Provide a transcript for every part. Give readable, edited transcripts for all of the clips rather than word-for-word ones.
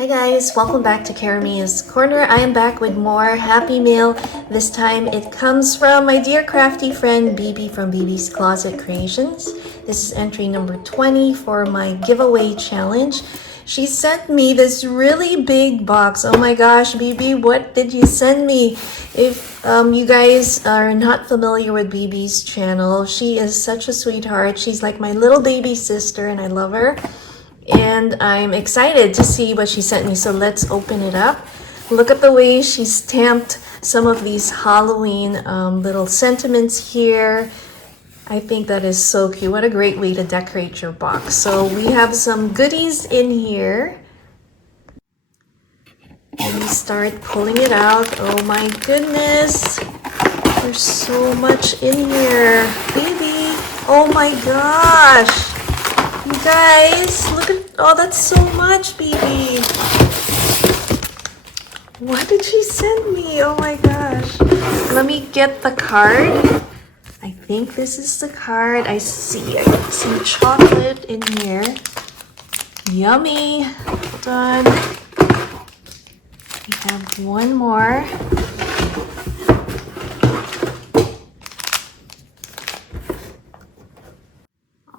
Hi guys, welcome back to Karamia's Corner. I am back with more Happy Mail. This time it comes from my dear crafty friend Bibi from Bibi's Closet Creations. This is entry number 20 for my giveaway challenge. She sent me this really big box. Oh my gosh, Bibi, what did you send me? If you guys are not familiar with Bibi's channel, she is such a sweetheart. She's like my little baby sister and I love her. And I'm excited to see what she sent me. So let's open it up. Look at the way she stamped some of these Halloween little sentiments here. I think that is so cute. What a great way to decorate your box. So we have some goodies in here. And we start pulling it out. Oh my goodness. There's so much in here. Baby. Oh my gosh. You guys, look at, oh, that's so much, Bibi. What did she send me? Oh my gosh. Let me get the card. I think this is the card. I see chocolate in here. Yummy. Hold on. We have one more.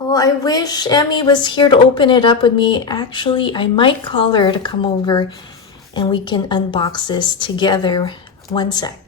Oh, I wish Emmy was here to open it up with me. Actually, I might call her to come over and we can unbox this together. One sec.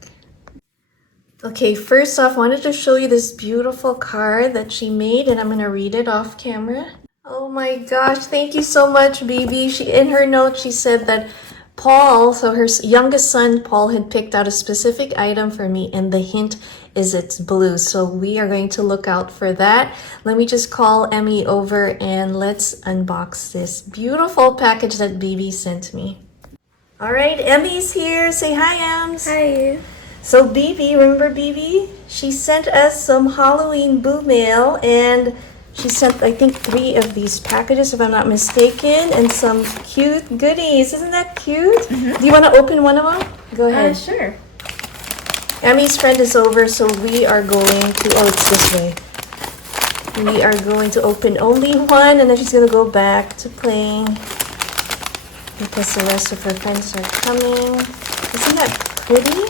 Okay, first off, I wanted to show you this beautiful card that she made and I'm going to read it off camera. Oh my gosh, thank you so much, Bibi. In her note, she said that Paul, so her youngest son, Paul, had picked out a specific item for me and the hint is it's blue. So we are going to look out for that. Let me just call Emmy over and let's unbox this beautiful package that Bibi sent me. All right, Emmy's here. Say hi, Ems. Hi. So Bibi, remember Bibi? She sent us some Halloween boo mail and she sent, I think, 3 of these packages, if I'm not mistaken, and some cute goodies. Isn't that cute? Mm-hmm. Do you want to open one of them? Go ahead. Sure. Emmy's friend is over, so we are going to, oh, it's this way. We are going to open only one, and then she's going to go back to playing because the rest of her friends are coming. Isn't that pretty?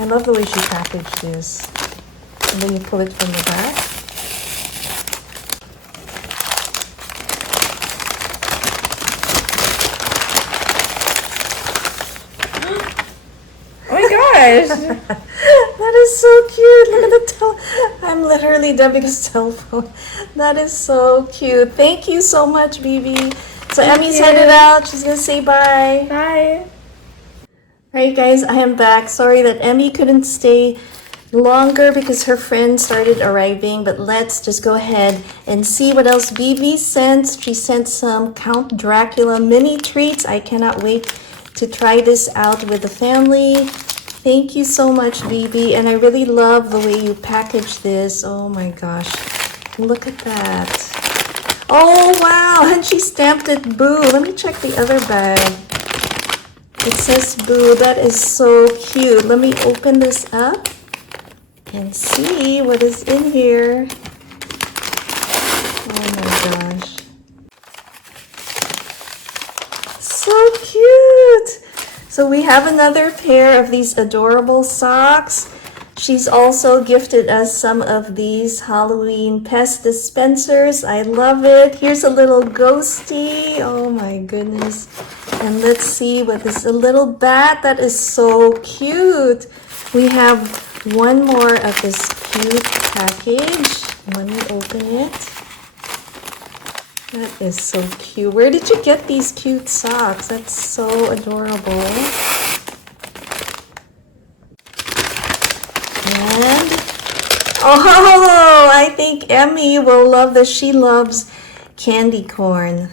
I love the way she packaged this. And then you pull it from the back. That is so cute. Look at the I'm literally dubbing cell phone. That is so cute. Thank you so much, Bibi. So Emmy's headed out. She's gonna say bye. Bye. Alright guys, I am back. Sorry that Emmy couldn't stay longer because her friends started arriving, but let's just go ahead and see what else Bibi sent. She sent some Count Dracula mini treats. I cannot wait to try this out with the family. Thank you so much, Bibi, and I really love the way you package this. Oh my gosh, look at that. Oh wow, and she stamped it boo. Let me check the other bag. It says boo. That is so cute. Let me open this up and see what is in here. Oh my gosh. So cute. So we have another pair of these adorable socks. She's also gifted us some of these Halloween pest dispensers. I love it. Here's a little ghosty. Oh my goodness. And let's see what this, a little bat. That is so cute. We have one more of this cute package. Let me open it. That is so cute. Where did you get these cute socks? That's so adorable. And, oh, I think Emmy will love this. She loves candy corn.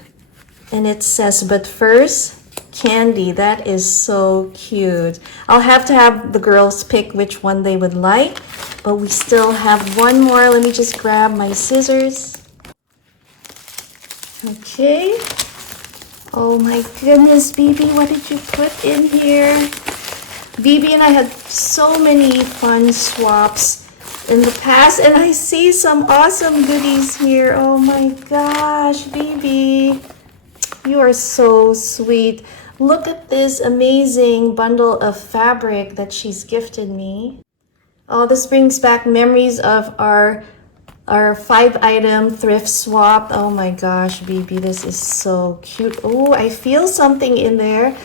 And it says, but first, candy. That is so cute. I'll have to have the girls pick which one they would like. But we still have one more. Let me just grab my scissors. Okay. Oh my goodness, Bibi, what did you put in here? Bibi and I had so many fun swaps in the past, and I see some awesome goodies here. Oh my gosh, Bibi. You are so sweet. Look at this amazing bundle of fabric that she's gifted me. Oh, this brings back memories of our 5-item thrift swap. Oh my gosh, BB, this is so cute. Oh, I feel something in there.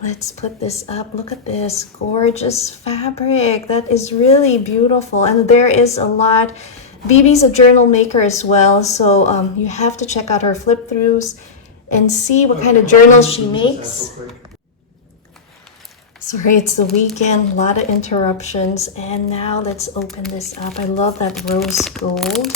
Let's put this up. Look at this gorgeous fabric. That is really beautiful. And there is a lot. BB's a journal maker as well, so you have to check out her flip throughs and see what kind of journals she makes. Sorry, it's the weekend, a lot of interruptions. And now let's open this up. I love that rose gold.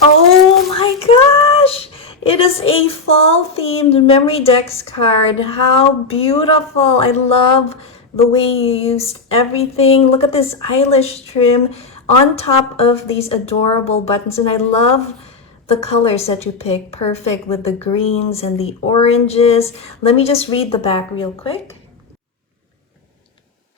Oh my gosh! It is a fall themed Memory Decks card. How beautiful! I love the way you used everything. Look at this eyelash trim on top of these adorable buttons. And I love the colors that you pick. Perfect with the greens and the oranges. Let me just read the back real quick.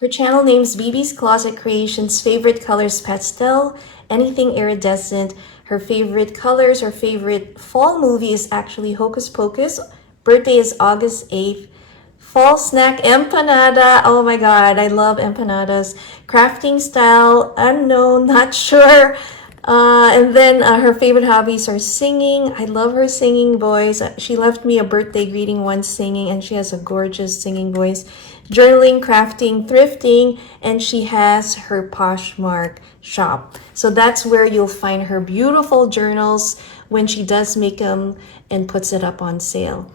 Her channel name's BB's Closet Creations. Favorite colors pastel, anything iridescent. Her favorite colors, her favorite fall movie is actually Hocus Pocus. Birthday is August 8th. Fall snack empanada. Oh my god, I love empanadas. Crafting style unknown, not sure. And then her favorite hobbies are singing. I love her singing voice. She left me a birthday greeting once singing, and she has a gorgeous singing voice. Journaling, crafting, thrifting, and she has her Poshmark shop. So that's where you'll find her beautiful journals when she does make them and puts it up on sale.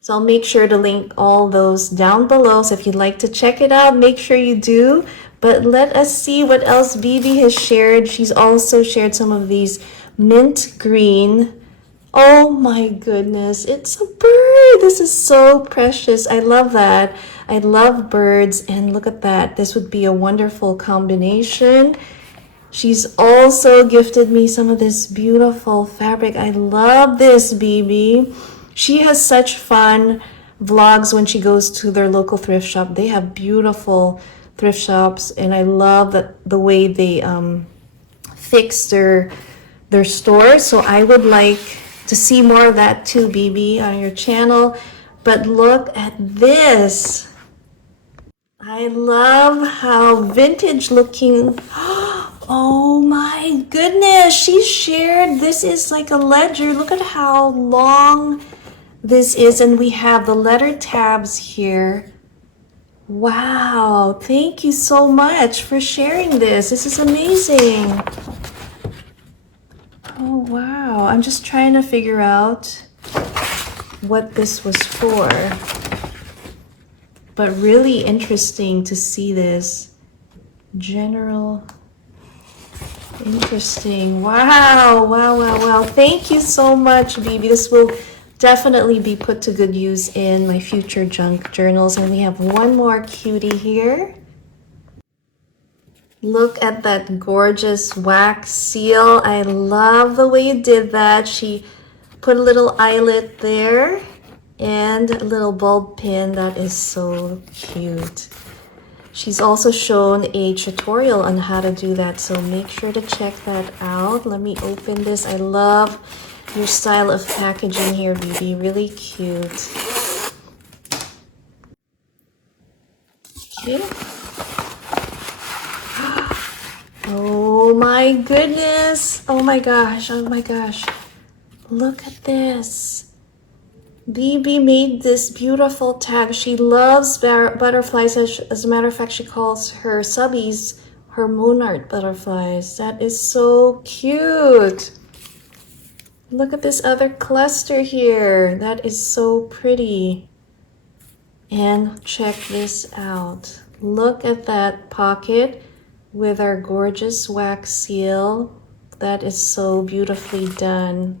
So I'll make sure to link all those down below. So if you'd like to check it out, make sure you do. But let us see what else BB has shared. She's also shared some of these mint green. Oh my goodness, it's a bird. This is so precious. I love that. I love birds, and look at that. This would be a wonderful combination. She's also gifted me some of this beautiful fabric. I love this, BB. She has such fun vlogs when she goes to their local thrift shop. They have beautiful thrift shops, and I love the way they fix their stores. So I would like to see more of that too, BB, on your channel. But look at this. I love how vintage looking. Oh my goodness, she shared. This is like a ledger. Look at how long this is, and we have the letter tabs here. Wow, thank you so much for sharing this. This is amazing. Oh wow, I'm just trying to figure out what this was for. But really interesting to see this. General. Interesting. Wow, wow, wow, wow. Thank you so much, BB. This will definitely be put to good use in my future junk journals. And we have one more cutie here. Look at that gorgeous wax seal. I love the way you did that. She put a little eyelet there and a little bulb pin. That is so cute. She's also shown a tutorial on how to do that, so make sure to check that out. Let me open this. I love your style of packaging here, BB. Really cute. Okay. Oh my goodness. Oh my gosh. Oh my gosh. Look at this. BB made this beautiful tag. She loves butterflies. As a matter of fact, she calls her subbies her monarch butterflies. That is so cute. Look at this other cluster here. That is so pretty. And check this out. Look at that pocket with our gorgeous wax seal. That is so beautifully done.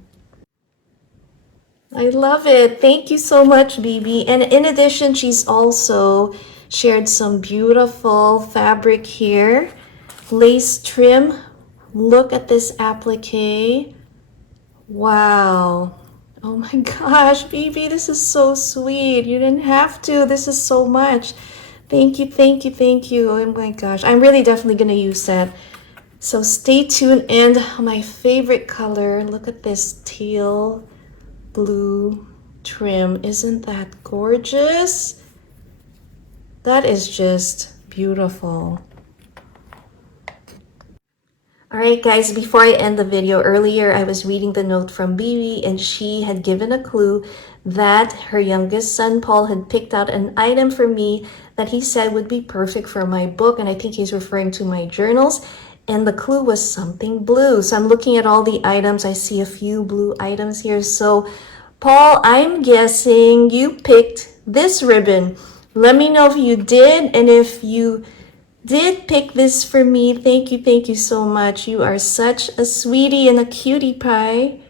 I love it. Thank you so much, BB. And in addition, she's also shared some beautiful fabric here. Lace trim. Look at this applique. Wow. Oh my gosh, BB, this is so sweet. You didn't have to. This is so much. Thank you, thank you, thank you. Oh my gosh. I'm really definitely going to use that So stay tuned. And my favorite color, look at this teal blue trim. Isn't that gorgeous? That is just beautiful. Alright guys, before I end the video, earlier I was reading the note from Bibi and she had given a clue that her youngest son Paul had picked out an item for me that he said would be perfect for my book, and I think he's referring to my journals, and the clue was something blue. So I'm looking at all the items. I see a few blue items here. So Paul, I'm guessing you picked this ribbon. Let me know if you did, and if you did pick this for me, thank you so much. You are such a sweetie and a cutie pie.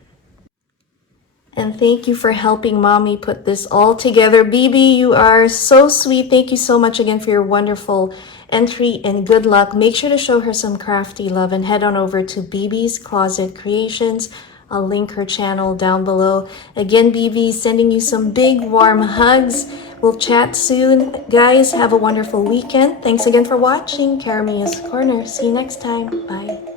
And thank you for helping mommy put this all together. Bibi, you are so sweet. Thank you so much again for your wonderful entry, and good luck. Make sure to show her some crafty love and head on over to Bibi's Closet Creations. I'll link her channel down below. Again, Bibi, sending you some big warm hugs. We'll chat soon. Guys, have a wonderful weekend. Thanks again for watching Caramia's Corner. See you next time. Bye.